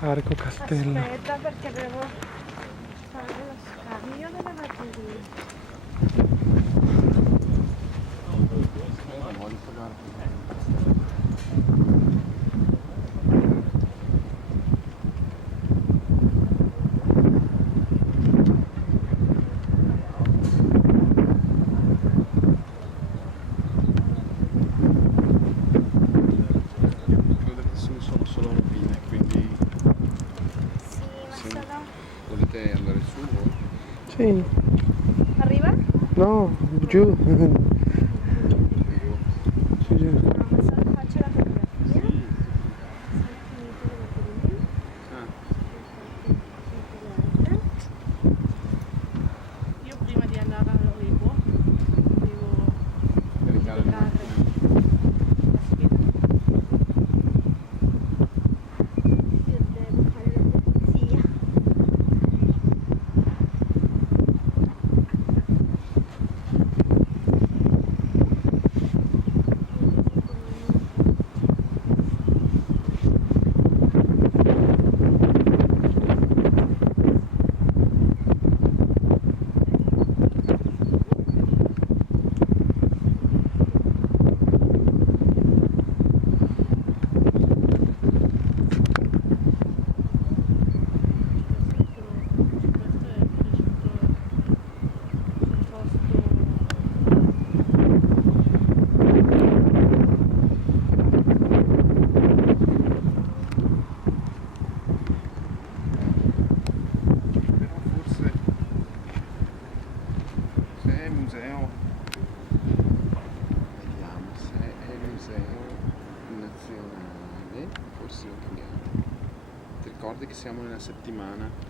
Arco Castello. Aspetta, perché devo fare lo scambio delle batterie. Solo rovine, quindi Sì, ma sono... volete andare su voi? Sì. Arriva? No, giù. Sì, giù. No, ma solo faccio la fotografia. Sì. Sono finite le batterie. Io prima di andare all'Origo devo Caricare le caricare macchine. la scheda. Io devo fare la pulizia. Però forse se è museo, vediamo se è museo nazionale, forse lo cambiamo. Ti ricordi che siamo nella settimana